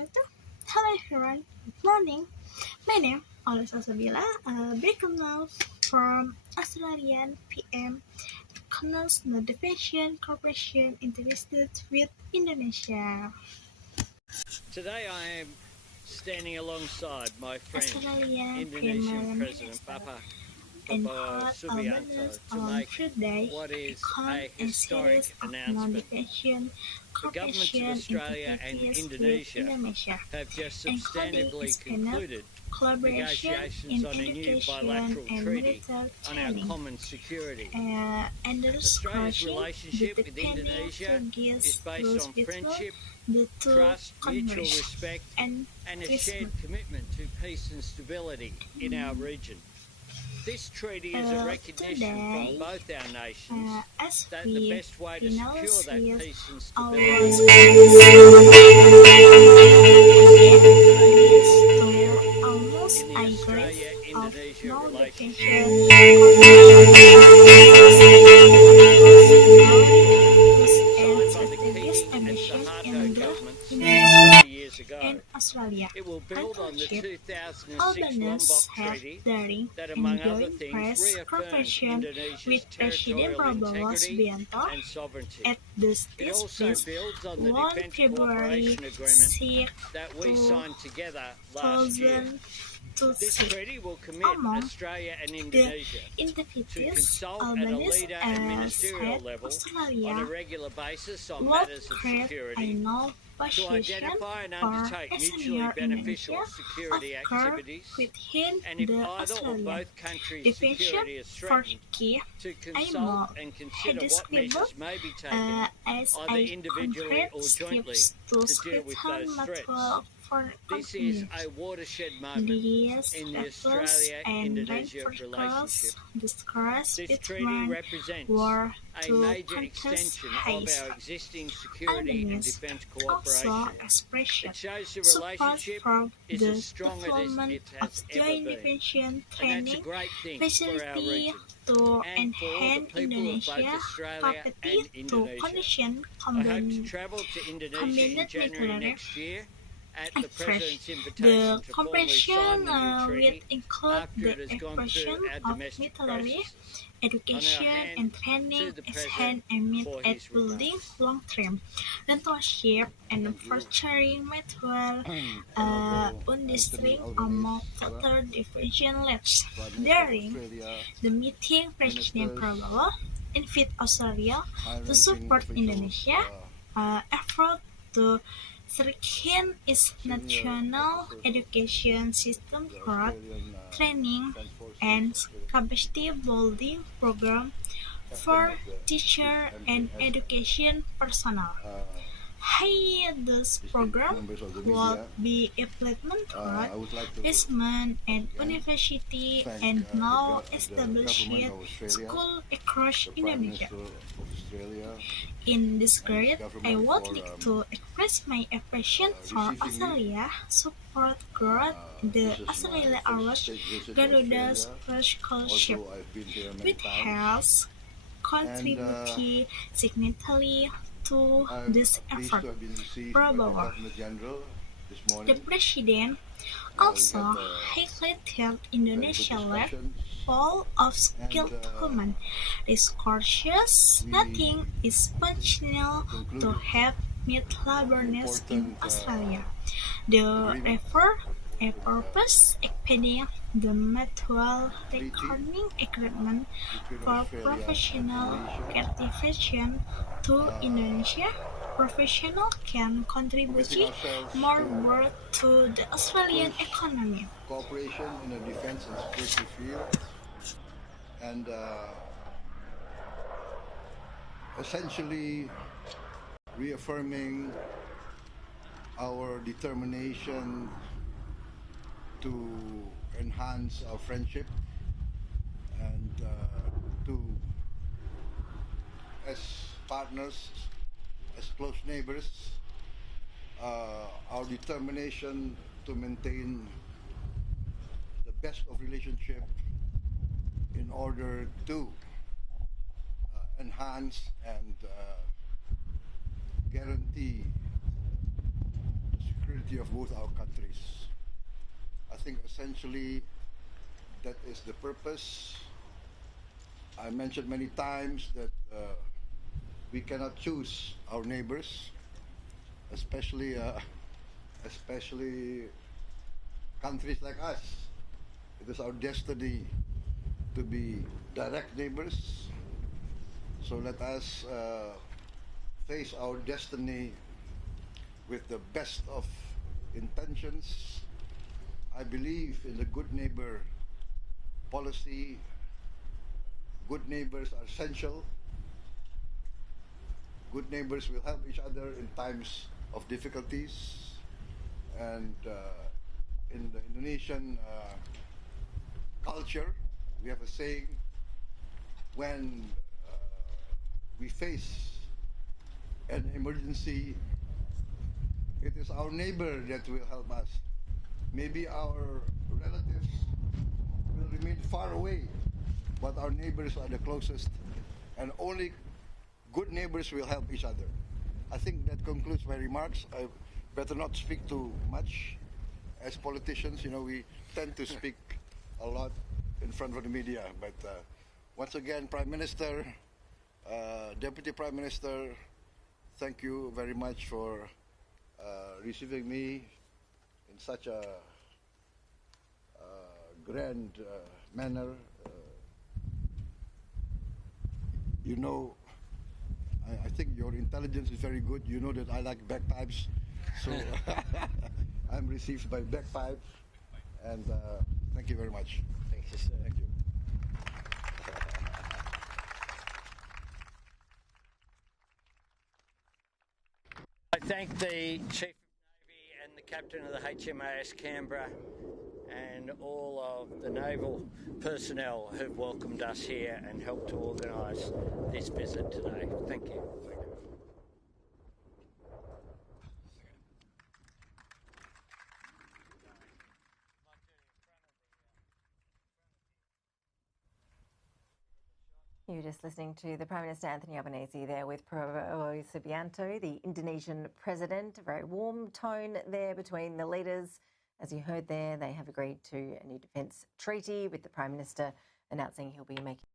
wabarakatuh. Hello everyone, good morning. My name is Sabila, Beckham now from Australian PM Economist Division Corporation interested with Indonesia. Today I am standing alongside my friend, Australian Indonesian Premier President Minister Bapak in Prabowo Port Subianto, Albanese to on make Friday what is become a a series historic of announcement. non-division The governments of cooperation Australia and activities with Indonesia Indonesia, have just including substantively expanded concluded collaboration negotiations in on a new education bilateral and treaty military on our training, common security. Australia's underscoring the relationship with deepening Indonesia is linkages based on between friendship, the two trust, mutual countries respect, and and a shared investment. commitment to peace and stability in our region. This treaty is a recognition from Today, both our nations as that the we best way to secure that finalize peace and our stability leads to almost in the a grade of Australia-Indonesia no relationship. definition and Signed by the strategies Keating and ambition Suharto in the governments Indonesia 30 years ago. and Australia It will build on the partnership. 2006 Albanese Lombok have Treaty during that, among other ongoing things, press reaffirmed conference with Indonesia's President territorial Prabowo integrity Subianto and sovereignty. at the It state also speech builds on the on Defence February Cooperation Agreement 6, that we signed together last year. This 2006. treaty will commit Among Australia and the Indonesia to activities, consult at a Albanese leader and ministerial said level on a Australia regular basis on would matters of create a security, new to position identify and for undertake a mutually senior beneficial Indonesia security occur activities, within and if the either or Australian both countries' division security is for threatened, key to a consult more and had consider what described measures may be taken, as either a individually concrete or jointly, steps to to deal with strengthen those threats. mutual for This is continuity. a watershed moment These in the efforts and Australia-Indonesia relationship. reinforce discourse This treaty between represents war a to major contest extension of haste. our existing security and Albanese defence also cooperation. expressed It shows the support relationship for is as the strong as development it of has ever joint been. defense And that's a training great thing for our facility region to and for the enhance people of both Indonesia's Australia and capacity to Indonesia. condition I hope to travel to Indonesia in combined January military next year at the approach. President's invitation The to formally sign cooperation the new will treaty include after the it has gone through expression our of domestic military processes. I now education hand and to training the as President hand aimed for at his building remarks. long-term relationship and Thank you, fostering mutual Honorable Anthony understanding among Albanese, other division leaders. Prime Minister of During Australia, the meeting, President ministers, Prabowo invited Australia to high-ranking support officials, Indonesia effort to strengthen its senior national officers of education system the through Australian training Defence Forces, and Australian Navy, capacity building program Captain for of the teacher and MKS, education personnel. uh, This distinguished program members of the will media. be implemented through I would like to placement once at again university thank and now the established government of Australia, school across the Prime Indonesia. Minister of Australia, In this and his spirit, I government would for like to express my appreciation for receiving me. Australia support growth the This is my Australia first Awards state visit to Garuda's Australia, first scholarship, although I've been here many which times. has And contributed significantly to I'm this pleased effort. to have been received by the Moreover, Governor General this the morning. President We also had highlighted very good Indonesia led discussions, full of and skilled human resources. we Nothing is functional to concluded have met an laborers in important Australia. The agreement refer a with purpose expanding the mutual treaty recording agreement between for Australia and professional Indonesia, cultivation to Indonesia. Professionals can committing contribute ourselves more to work to the Australian close economy. cooperation in the defense and security field, and essentially reaffirming our determination to enhance our friendship and to, as partners, as close neighbors, our determination to maintain the best of relationship in order to enhance and guarantee the security security of both our countries. I think essentially that is the purpose. I mentioned many times that we cannot choose our neighbors, especially countries like us. It is our destiny to be direct neighbors. So let us face our destiny with the best of intentions. I believe in the good neighbor policy. Good neighbors are essential. Good neighbors will help each other in times of difficulties. And in the Indonesian culture, we have a saying, when we face an emergency, it is our neighbor that will help us. Maybe our relatives will remain far away, but our neighbors are the closest, and only good neighbors will help each other. I think that concludes my remarks. I better not speak too much. As politicians, we tend to speak a lot in front of the media. But once again, Prime Minister, Deputy Prime Minister, thank you very much for receiving me in such a grand manner. I think your intelligence is very good. You know that I like bagpipes, so I'm received by bagpipe, and thank you very much. Thank you, sir. Thank you. I thank the Chief of Navy and the Captain of the HMAS Canberra and all of the naval personnel who've welcomed us here and helped to organise this visit today. Thank you. Thank you. You're just listening to the Prime Minister Anthony Albanese there with Prabowo Subianto, the Indonesian president. A very warm tone there between the leaders. As you heard there, they have agreed to a new defence treaty with the Prime Minister announcing he'll be making